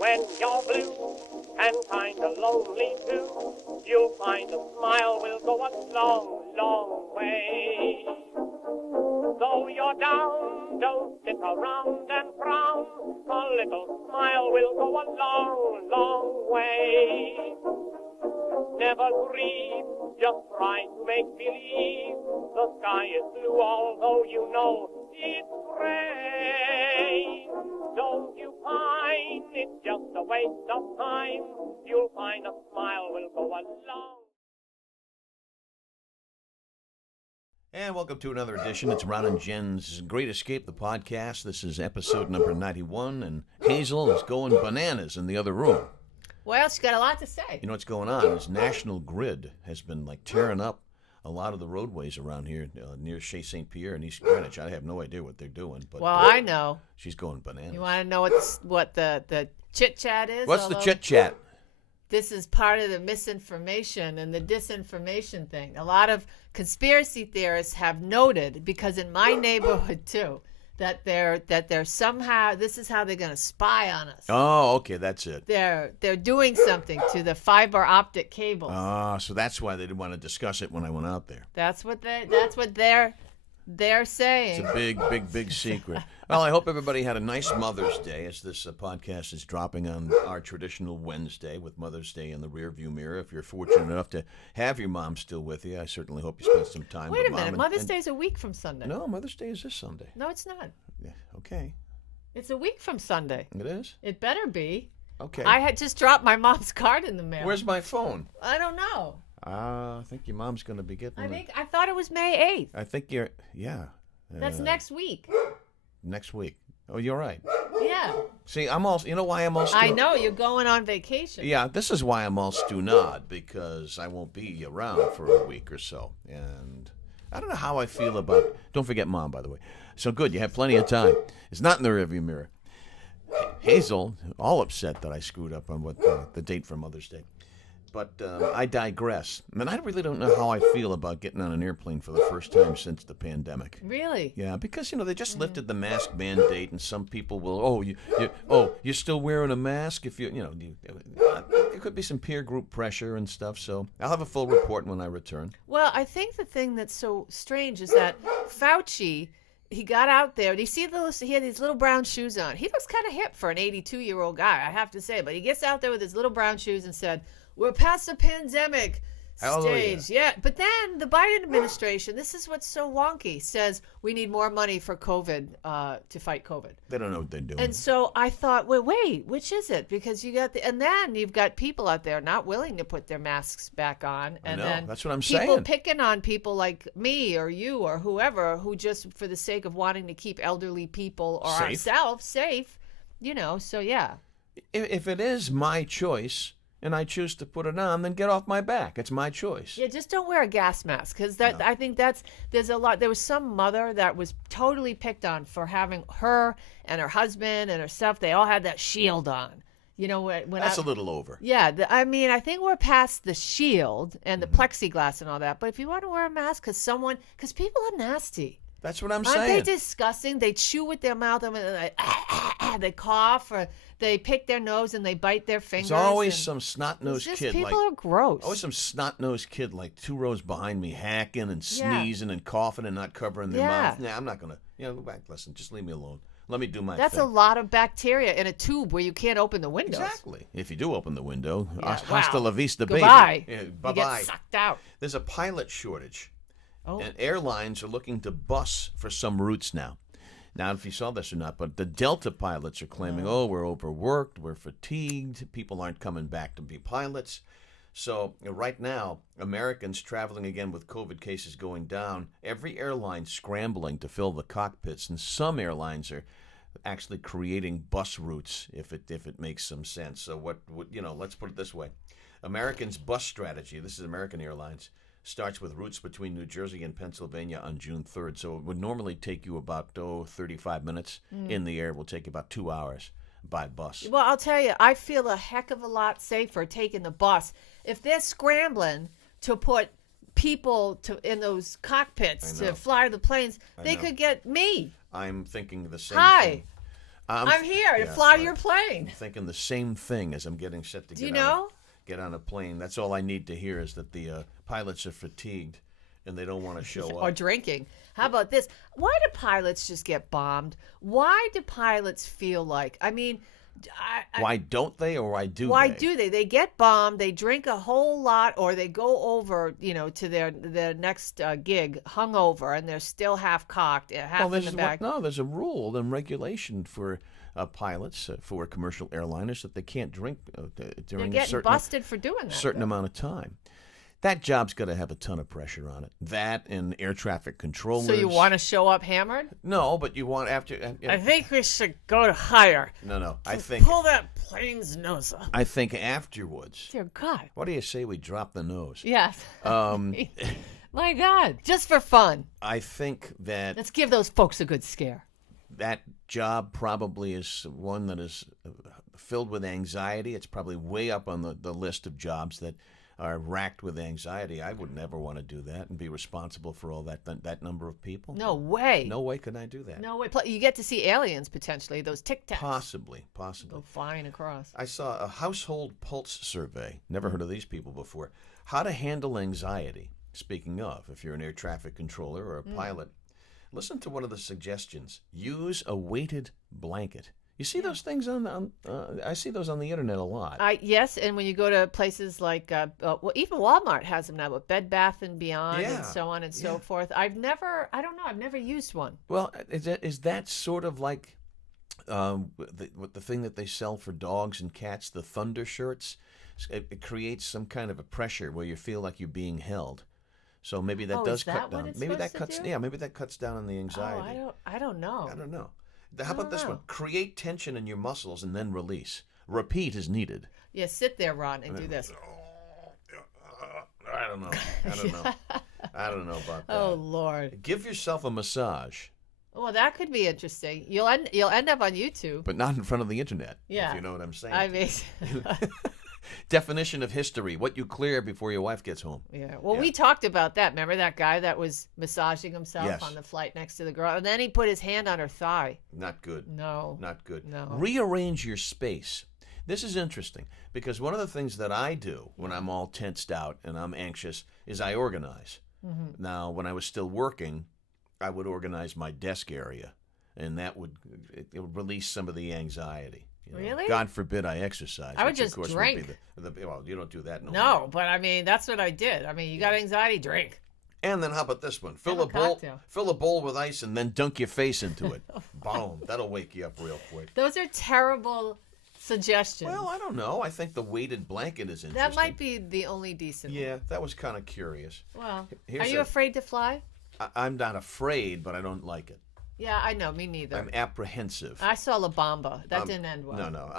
When you're blue and kinda lonely too, you'll find a smile will go a long, long way. Though you're down, don't sit around and frown. A little smile will go a long, long way. Never grieve, just try to make believe the sky is blue, although you know it's gray. Don't you pine, it's just a waste of time. You'll find a smile will go a long. And welcome to another edition. It's Ron and Jen's Great Escape, the podcast. This is episode number 91, and Hazel is going bananas in the other room. Well, she's got a lot to say. You know what's going on is National Grid has been tearing up a lot of the roadways around here near Chez St. Pierre and East Greenwich. I have no idea what they're doing. But well, I know. She's going bananas. You want to know what the chit-chat is? What's the chit-chat? This is part of the misinformation and the disinformation thing. A lot of conspiracy theorists have noted, because in my neighborhood too, that they're somehow, this is how they're going to spy on us. Oh, okay, that's it. They're doing something to the fiber optic cables. Oh, so that's why they didn't want to discuss it when I went out there. That's what they're saying. It's a big secret. Well, I hope everybody had a nice Mother's Day, as this podcast is dropping on our traditional Wednesday with Mother's Day in the rearview mirror. If you're fortunate enough to have your mom still with you, I certainly hope you spent some time with Wait a Mom. minute, Mother's Day is a week from Sunday. No, Mother's Day is this Sunday. No, it's not. Yeah, okay. It's a week from Sunday. It is? It better be. Okay. I had just dropped my mom's card in the mail. Where's my phone? I don't know. I think your mom's going to be getting I thought it was May 8th. I think you're, yeah. That's next week. Next week. Oh, you're right. Yeah. See, I'm all, you know why I'm all I know, you're going on vacation. Yeah, this is why I'm all stunad, because I won't be around for a week or so. And I don't know how I feel about, don't forget Mom, by the way. So good, you have plenty of time. It's not in the rearview mirror. Hazel, all upset that I screwed up on what the date for Mother's Day. But I digress. I mean, I really don't know how I feel about getting on an airplane for the first time since the pandemic. Really? Yeah, because, they just lifted the mask mandate, and some people will, you're still wearing a mask? If there could be some peer group pressure and stuff, so I'll have a full report when I return. Well, I think the thing that's so strange is that Fauci, he got out there. Do you see he had these little brown shoes on? He looks kind of hip for an 82-year-old guy, I have to say. But he gets out there with his little brown shoes and said, "We're past the pandemic stage." Yeah. But then the Biden administration, this is what's so wonky, says we need more money for COVID, to fight COVID. They don't know what they're doing. And so I thought, wait, which is it? Because and then you've got people out there not willing to put their masks back on. And I know, then that's what I'm people saying. picking on people like me or you or whoever who just for the sake of wanting to keep elderly people or ourselves safe, so yeah. If it is my choice and I choose to put it on, then get off my back. It's my choice. Yeah, just don't wear a gas mask, because I think there's a lot. There was some mother that was totally picked on for having her and her husband and herself. They all had that shield on. When that's a little over. Yeah, I think we're past the shield and the plexiglass and all that. But if you want to wear a mask, because people are nasty. That's what I'm saying. saying. Aren't they disgusting? They chew with their mouth and they cough, or they pick their nose and they bite their fingers. There's always some snot-nosed kid. People are gross. Always some snot-nosed kid like 2 rows behind me hacking and sneezing and coughing and not covering their mouth. Nah, I'm not going to, go back. Listen, just leave me alone. Let me do my thing. That's a lot of bacteria in a tube where you can't open the windows. Exactly. If you do open the window, yeah, hasta la vista, baby. Goodbye. Yeah, bye-bye. You get sucked out. There's a pilot shortage. Oh. And airlines are looking to bus for some routes now. Now, if you saw this or not, but the Delta pilots are claiming, we're overworked, we're fatigued, people aren't coming back to be pilots. So right now, Americans traveling again with COVID cases going down, every airline scrambling to fill the cockpits, and some airlines are actually creating bus routes if it makes some sense. So let's put it this way. Americans' bus strategy, this is American Airlines, starts with routes between New Jersey and Pennsylvania on June 3rd. So it would normally take you about 35 minutes in the air. It will take you about 2 hours by bus. Well, I'll tell you, I feel a heck of a lot safer taking the bus. If they're scrambling to put people in those cockpits to fly the planes, they could get me. I'm thinking the same Hi. thing. I'm here to fly your plane. I'm thinking the same thing as I'm getting set to get on a plane. That's all I need to hear is that the pilots are fatigued and they don't want to show up. Or drinking. How about this? Why do pilots just get bombed? Why do pilots feel like, I mean... why don't they, or why do they? Why do they? They get bombed, they drink a whole lot, or they go over, to their next gig hungover, and they're still half cocked, half in the back. No, there's a rule and regulation for pilots, for commercial airliners, that they can't drink during They're getting busted for doing that. Certain amount of time. That job's got to have a ton of pressure on it. That and air traffic controllers. So you want to show up hammered? No, but you want after. I think we should go higher. No. I think pull that plane's nose up. I think afterwards. Dear God. What do you say we drop the nose? Yes. My God, just for fun. I think that let's give those folks a good scare. That job probably is one that is filled with anxiety. It's probably way up on the list of jobs that are racked with anxiety. I would never want to do that and be responsible for all that number of people. No way. No way could I do that. No way. You get to see aliens potentially, those Tic Tacs. Possibly. Go flying across. I saw a household pulse survey. Never heard of these people before. How to handle anxiety. Speaking of, if you're an air traffic controller or a pilot, listen to one of the suggestions. Use a weighted blanket. You see those things I see those on the internet a lot. Yes, and when you go to places like, even Walmart has them now, with Bed Bath and Beyond and so on and so forth. I've never used one. Well, is that sort of like the thing that they sell for dogs and cats, the thunder shirts? It creates some kind of a pressure where you feel like you're being held. So maybe that does cut down. Maybe that cuts down on the anxiety. I don't know. I don't know. How about this one? Create tension in your muscles and then release. Repeat is needed. Yeah, sit there, Ron, and do this. I don't know. I don't know about that. Oh, Lord. Give yourself a massage. Well, that could be interesting. You'll end up on YouTube. But not in front of the internet. Yeah. If you know what I'm saying. I mean... Definition of history: what you clear before your wife gets home. Yeah. Well, we talked about that. Remember that guy that was massaging himself on the flight next to the girl, and then he put his hand on her thigh. Not good. No. Not good. No. Rearrange your space. This is interesting because one of the things that I do when I'm all tensed out and I'm anxious is I organize. Mm-hmm. Now, when I was still working, I would organize my desk area, and that would release some of the anxiety. Really? God forbid I exercise. I would just drink. Well, you don't do that no more. No, but I mean, that's what I did. I mean, you got anxiety, drink. And then how about this one? Fill a bowl with ice and then dunk your face into it. Boom. That'll wake you up real quick. Those are terrible suggestions. Well, I don't know. I think the weighted blanket is interesting. That might be the only decent one. Yeah, that was kind of curious. Well, are you afraid to fly? I'm not afraid, but I don't like it. Yeah, I know. Me neither. I'm apprehensive. I saw La Bamba. That didn't end well. No.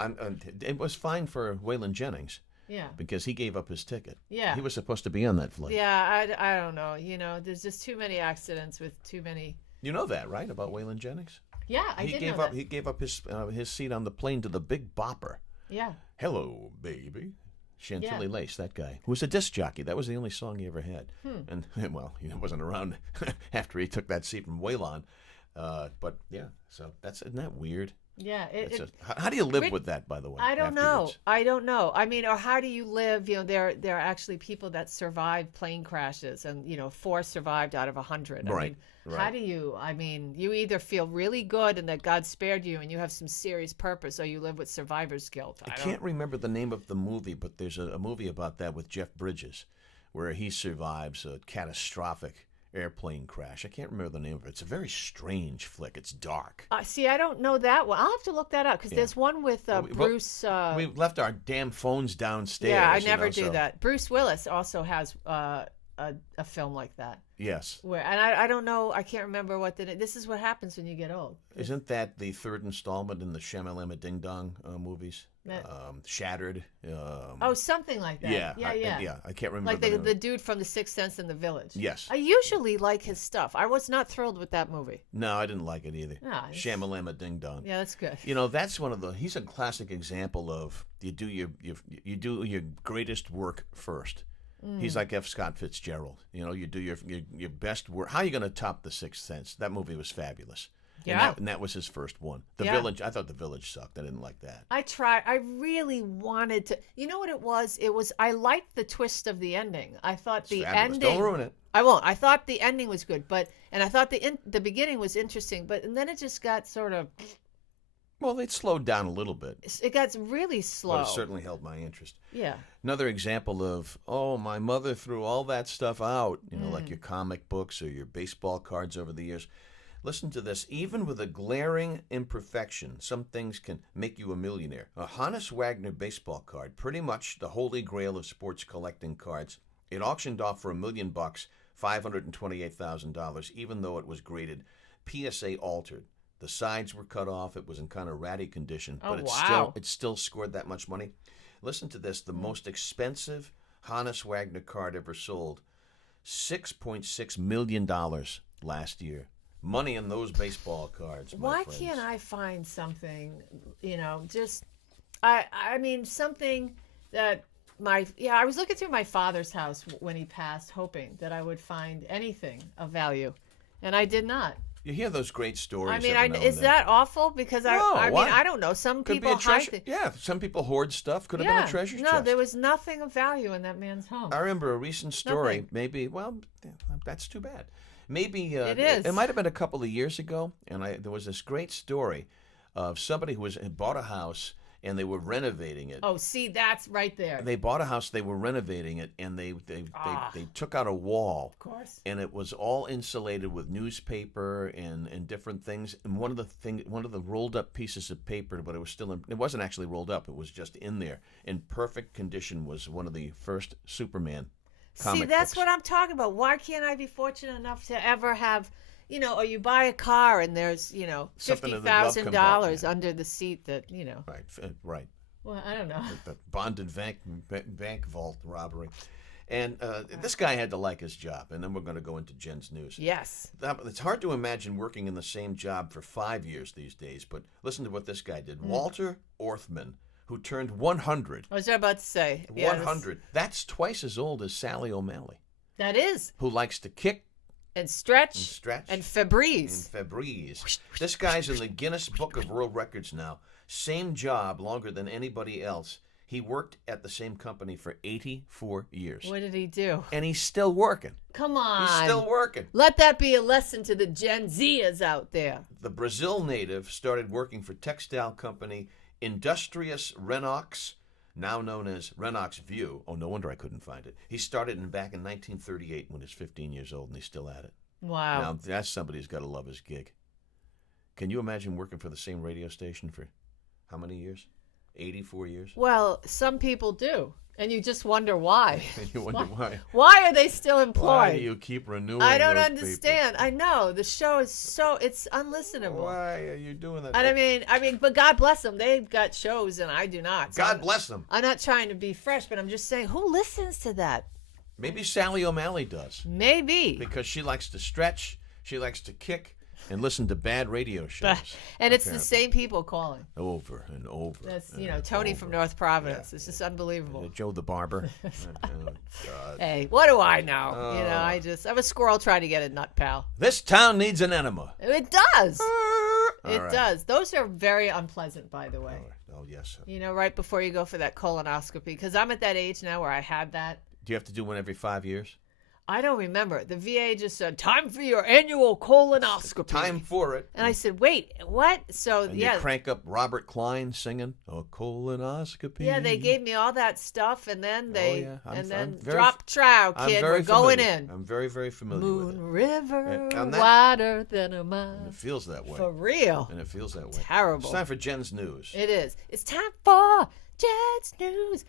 It was fine for Waylon Jennings. Yeah. Because he gave up his ticket. Yeah. He was supposed to be on that flight. Yeah, I don't know. There's just too many accidents with too many. You know that, right, about Waylon Jennings? Yeah, I did know that. He gave up his seat on the plane to the Big Bopper. Yeah. Hello, baby. Chantilly Lace, that guy, who was a disc jockey. That was the only song he ever had. And, well, he wasn't around after he took that seat from Waylon. But yeah, so isn't that weird? Yeah. How do you live with that, by the way? I don't know. I mean, or how do you live? There are actually people that survive plane crashes, and 4 survived out of 100. Right. How do you? I mean, you either feel really good and that God spared you, and you have some serious purpose, or you live with survivor's guilt. I can't remember the name of the movie, but there's a movie about that with Jeff Bridges, where he survives a catastrophic airplane crash. I can't remember the name of it. It's a very strange flick. It's dark. See, I don't know that one. I'll have to look that up because there's one with Bruce. We left our damn phones downstairs. Yeah, I never do that. Bruce Willis also has a film like that. Yes. And I don't know. I can't remember what this is what happens when you get old. Isn't that the third installment in the Shamalama Ding Dong movies? Shattered. Something like that. Yeah. I can't remember. Like the dude from The Sixth Sense in the Village. Yes. I usually like his stuff. I was not thrilled with that movie. No, I didn't like it either. No, Shamalama Ding Dong. Yeah, that's good. That's he's a classic example of you do your greatest work first. He's like F. Scott Fitzgerald. You do your best work. How are you going to top The Sixth Sense? That movie was fabulous. Yeah. And that was his first one. The Yeah. Village. I thought The Village sucked. I didn't like that. I tried. I really wanted to. You know what it was? I liked the twist of the ending. I thought the Fabulous. ending. Don't ruin it. I won't. I thought the ending was good, and I thought the beginning was interesting, and then it just got sort of. Well, they slowed down a little bit. It got really slow. But it certainly held my interest. Yeah. Another example of, my mother threw all that stuff out, like your comic books or your baseball cards over the years. Listen to this. Even with a glaring imperfection, some things can make you a millionaire. A Hannes Wagner baseball card, pretty much the holy grail of sports collecting cards. It auctioned off for $1 million, $528,000, even though it was graded PSA altered. The sides were cut off. It was in kind of ratty condition, but it still scored that much money. Listen to this. The most expensive Hannes Wagner card ever sold, $6.6 million last year. Money in those baseball cards. Why can't I find something, I mean, something that I was looking through my father's house when he passed, hoping that I would find anything of value, and I did not. You hear those great stories. I mean, is that awful? Because I don't know. Some Could people be a treasure. Yeah, some people hoard stuff. Could have been a treasure chest. No, there was nothing of value in that man's home. I remember a recent story. Maybe, that's too bad. Maybe it is. It might have been a couple of years ago, and there was this great story of somebody who had bought a house and they were renovating it. Oh, see, that's right there. They bought a house, they were renovating it, and they took out a wall. Of course. And it was all insulated with newspaper and different things. And one of the rolled up pieces of paper, but it wasn't actually rolled up. It was just in there in perfect condition. Was one of the first Superman comic that's books. what I'm talking about. Why can't I be fortunate enough to ever have, or you buy a car and there's, $50,000 under the seat that, Right. Well, I don't know. The bonded bank vault robbery. And this guy had to like his job. And then we're going to go into Jen's news. Yes. It's hard to imagine working in the same job for 5 years these days. But listen to what this guy did. Walter Ortman, who turned 100. I was about to say. 100. That's twice as old as Sally O'Malley. That is. Who likes to kick. And stretch. And Febreze. This guy's in the Guinness Book of World Records now. Same job, longer than anybody else. He worked at the same company for 84 years. What did he do? And he's still working. Come on. He's still working. Let that be a lesson to the Gen Zers out there. The Brazil native started working for textile company Industrious Renox, now known as Renox View. Oh, no wonder I couldn't find it. He started back in 1938 when he was 15 years old, and he's still at it. Wow. Now, that's somebody who's got to love his gig. Can you imagine working for the same radio station for how many years? 84 years? Well, some people do. And you just wonder why. You wonder why. Why are they still employed? Why do you keep renewing I don't those understand. people? I know. The show is it's unlistenable. Why are you doing that? I mean, but God bless them. They've got shows and I do not. So God bless them. I'm not trying to be fresh, but I'm just saying, who listens to that? Maybe Sally O'Malley does. Maybe. Because she likes to stretch, she likes to kick, and listen to bad radio shows. And it's the same people calling. Over and over. That's, Tony from North Providence. Yeah, it's just unbelievable. Joe the Barber. Oh, God. Hey, what do I know? I'm a squirrel trying to get a nut, pal. This town needs an enema. It does. It does. Those are very unpleasant, by the way. Oh, yes. Right before you go for that colonoscopy. Because I'm at that age now where I had that. Do you have to do one every 5 years? I don't remember. The VA just said, time for your annual colonoscopy. Time for it. And I said, wait, what? So, and you crank up Robert Klein singing, a colonoscopy. Yeah, they gave me all that stuff, and then I'm drop trow, kid, we're going in. I'm very, very familiar with it. Moon River, wider than a mile. And it feels that way. For real. And it feels that way. Terrible. It's time for Jen's news. It is. It's time for Jen's News,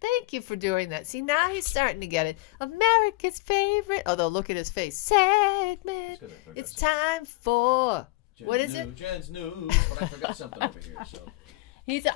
thank you for doing that. See, now he's starting to get it. America's favorite, although look at his face, segment. It's time for, what is it? Jen's News, but I forgot something over here, so.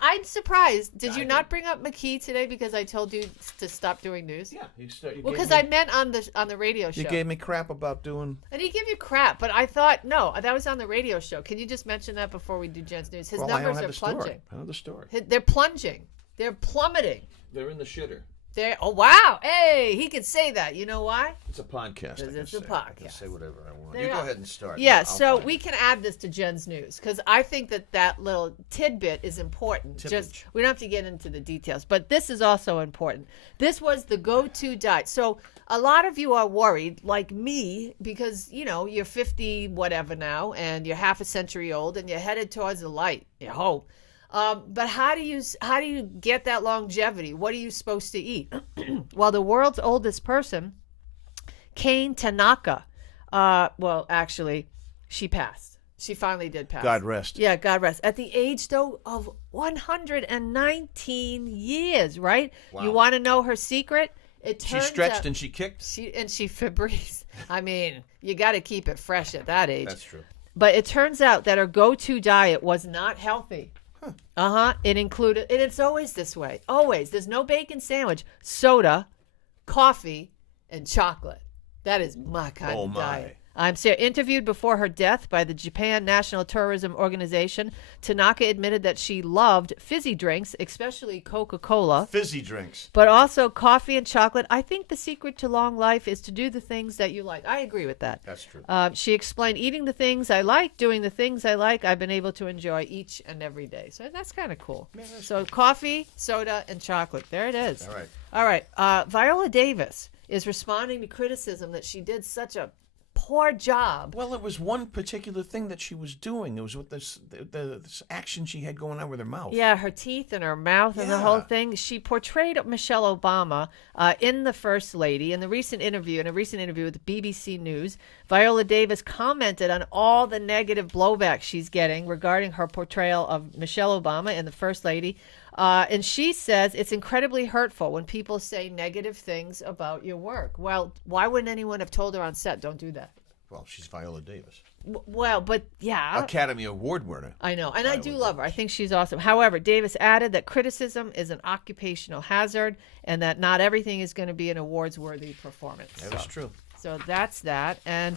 I'm surprised. Did you not bring up McKee today because I told you to stop doing news? Yeah. Because I meant on the radio show. You gave me crap about doing... I didn't give you crap, but I thought, no, that was on the radio show. Can you just mention that before we do Jen's News? His numbers are plunging. I know the story. They're plunging. They're plummeting. They're in the shitter. There. Oh wow! Hey, he can say that. You know why? It's a podcast. Because it's a I can podcast. say whatever I want. There You you go go. ahead and start. Yeah. I'll So find we it. can add this to Jen's news because I think that little tidbit is important. Tippage. We don't have to get into the details, but this is also important. This was the go-to diet. So a lot of you are worried, like me, because you're 50 whatever now, and you're half a century old, and you're headed towards the light. You hope. But how do you get that longevity? What are you supposed to eat? Well, the world's oldest person, Kane Tanaka, well, actually, she passed. She finally did pass. God rest. Yeah, God rest. At the age, though, of 119 years, right? Wow. You want to know her secret? It She turns stretched out, and she kicked. she Febreze. I mean, you got to keep it fresh at that age. That's true. But it turns out that her go-to diet was not healthy. It included, and it's always this way. Always. There's no bacon sandwich, soda, coffee, and chocolate. That is my kind Oh, of my. diet. I'm interviewed before her death by the Japan National Tourism Organization. Tanaka admitted that she loved fizzy drinks, especially Coca-Cola, Fizzy drinks. but also coffee and chocolate. I think the secret to long life is to do the things that you like. I agree with that. That's true. She explained, eating the things I like, doing the things I like, I've been able to enjoy each and every day. So that's kind of cool. So coffee, soda, and chocolate. There it is. All right. All right. Viola Davis is responding to criticism that she did such a poor job. Well, it was one particular thing that she was doing. It was with this action she had going on with her mouth. Yeah, her teeth and her mouth and the Yeah. whole thing. She portrayed Michelle Obama in The First Lady. In a recent interview with BBC News, Viola Davis commented on all the negative blowback she's getting regarding her portrayal of Michelle Obama in The First Lady. And she says it's incredibly hurtful when people say negative things about your work. Well, why wouldn't anyone have told her on set, don't do that? Well, she's Viola Davis. Well, but yeah. Academy Award winner. I know, and I do Viola love her. I think she's awesome. However, Davis added that criticism is an occupational hazard and that not everything is going to be an awards-worthy performance. That is true. So that's that. And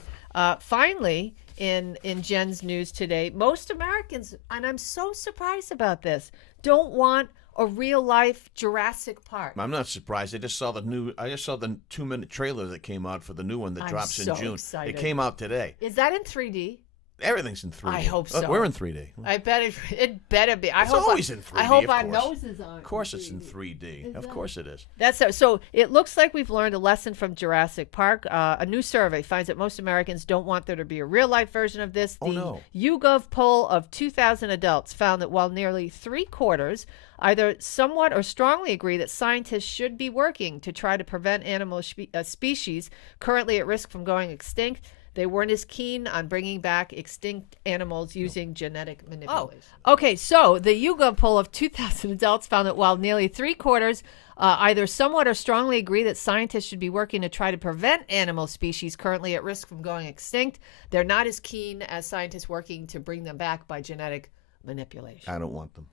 finally, in Jen's news today, most Americans, and I'm so surprised about this, don't want a real-life Jurassic Park. I'm not surprised. I just saw the 2-minute trailer that came out for the new one that I'm drops so in June. excited. It came out today. Is that in 3D? Everything's in 3D. I hope so. Look, we're in 3D. I bet it better be. It's always in 3D, I hope of our course. noses aren't. Of course it's in 3D. Of course it is. That's so. It looks like we've learned a lesson from Jurassic Park. A new survey finds that most Americans don't want there to be a real-life version of this. Oh, no. YouGov poll of 2,000 adults found that while nearly 3/4 either somewhat or strongly agree that scientists should be working to try to prevent animal species currently at risk from going extinct, they weren't as keen on bringing back extinct animals using genetic manipulation. Oh, okay. So the YouGov poll of 2,000 adults found that while nearly 3/4 either somewhat or strongly agree that scientists should be working to try to prevent animal species currently at risk from going extinct, they're not as keen as scientists working to bring them back by genetic manipulation. I don't want them.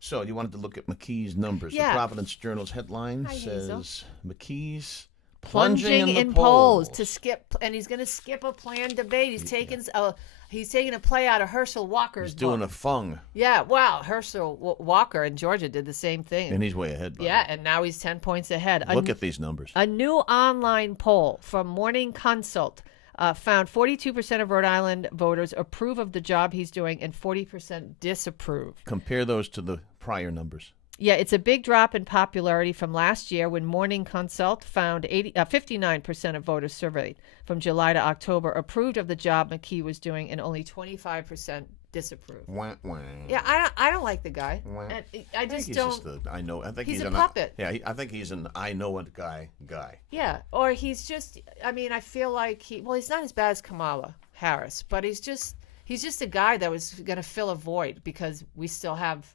So you wanted to look at McKee's numbers. Yeah. The Providence Journal's headline Hi, Hazel. says McKee's plunging in in the polls polls to skip, and he's going to skip a planned debate. He's taking a play out of Herschel Walker's He's doing book. a fung, Yeah, wow. Herschel Walker in Georgia did the same thing. and he's way ahead. Yeah, and now he's 10 points ahead. Look at these numbers. A new online poll from Morning Consult found 42% of Rhode Island voters approve of the job he's doing and 40% disapprove. Compare those to the prior numbers. Yeah, it's a big drop in popularity from last year when Morning Consult found 59% of voters surveyed from July to October approved of the job McKee was doing and only 25% disapproved. Wah, wah. Yeah, I don't like the guy. Wah. And I I think just he's don't. just I think He's he's a puppet. I think he's an I know it guy. Yeah, or he's just. I mean, I feel like he's not as bad as Kamala Harris, but he's just a guy that was going to fill a void because we still have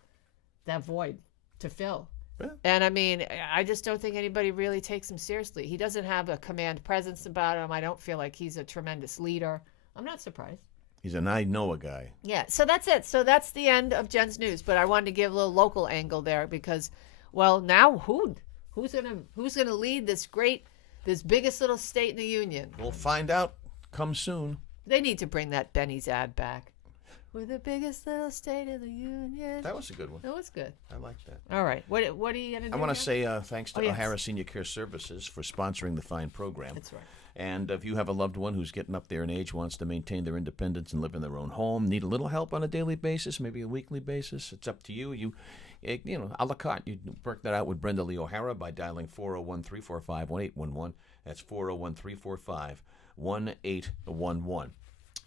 that void to fill. Yeah. And I mean, I just don't think anybody really takes him seriously. He doesn't have a command presence about him. I don't feel like he's a tremendous leader. I'm not surprised. He's an I know a guy. Yeah, so that's it. So that's the end of Jen's news. But I wanted to give a little local angle there because, well, now who's gonna lead this biggest little state in the union? We'll find out come soon. They need to bring that Benny's ad back. We're the biggest little state of the union. That was a good one. That was good. I like that. All right. What are you going to do? I want now? to say thanks to Oh, yes. O'Hara Senior Care Services for sponsoring the fine program. That's right. And if you have a loved one who's getting up there in age, wants to maintain their independence and live in their own home, need a little help on a daily basis, maybe a weekly basis, it's up to you. You know, a la carte. You work that out with Brenda Lee O'Hara by dialing 401-345-1811. That's 401-345-1811.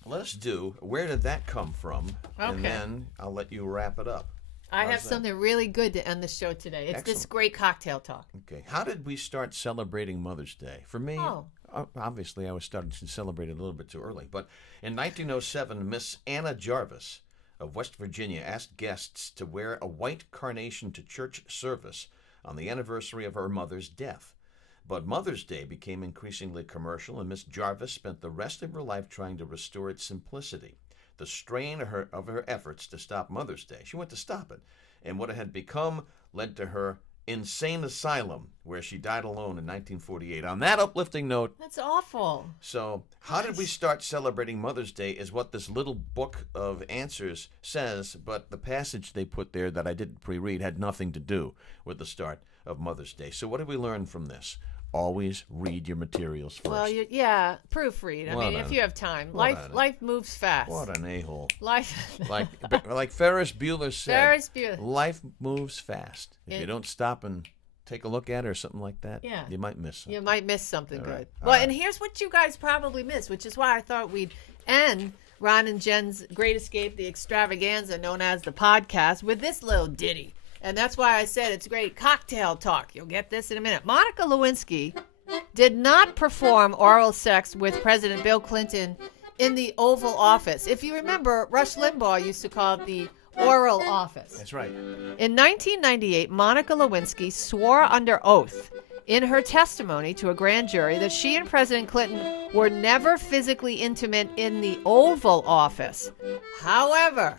Let us do Where Did That Come From? And Okay. then I'll let you wrap it up. I How's have that? something really good to end the show today. It's this Excellent. great cocktail talk. Okay. How did we start celebrating Mother's Day? For me, Oh. obviously, I was starting to celebrate it a little bit too early. But in 1907, Miss Anna Jarvis of West Virginia asked guests to wear a white carnation to church service on the anniversary of her mother's death. But Mother's Day became increasingly commercial, and Miss Jarvis spent the rest of her life trying to restore its simplicity. The strain of her efforts to stop Mother's Day, she went to stop it, and what it had become led to her insane asylum, where she died alone in 1948. On that uplifting note, That's awful. so how did we start celebrating Mother's Day is what this little book of answers says, but the passage they put there that I didn't pre-read had nothing to do with the start of Mother's Day. So what did we learn from this? Always read your materials first. Well, proofread. I mean, if you have time. Life moves fast. What an a-hole. Life. Like Ferris Bueller said. Ferris Bueller. Life moves fast. If you It- don't stop and take a look at it or something like that, Yeah. you might miss something. You might miss something All good. right. Well, All right. and here's what you guys probably missed, which is why I thought we'd end Ron and Jen's Great Escape, the extravaganza known as the podcast, with this little ditty. And that's why I said it's great cocktail talk. You'll get this in a minute. Monica Lewinsky did not perform oral sex with President Bill Clinton in the Oval Office. If you remember, Rush Limbaugh used to call it the Oral Office. That's right. In 1998, Monica Lewinsky swore under oath in her testimony to a grand jury that she and President Clinton were never physically intimate in the Oval Office. However,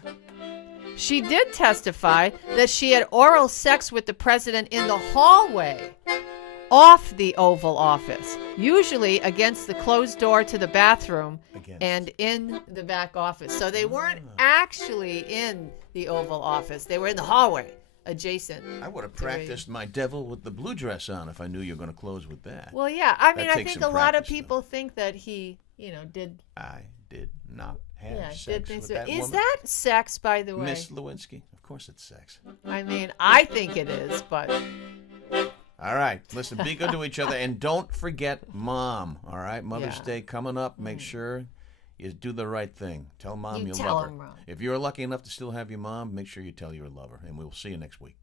she did testify that she had oral sex with the president in the hallway off the Oval Office, usually against the closed door to the bathroom and in the back office. So they weren't actually in the Oval Office. They were in the hallway adjacent. I would have practiced my devil with the blue dress on if I knew you were going to close with that. Well, yeah. I mean, That I takes think some a lot of practice, people think that he, did. I did not have Yeah, did sex things. with that Is woman. that sex, by the way? Miss Lewinsky? Of course it's sex. I mean, I think it is, but All right. Listen, be good to each other. And don't forget Mom. All right? Mother's Yeah. Day coming up. Make sure you do the right thing. Tell Mom You you tell love her. him, Ron. If you're lucky enough to still have your mom, make sure you tell your lover. And we'll see you next week.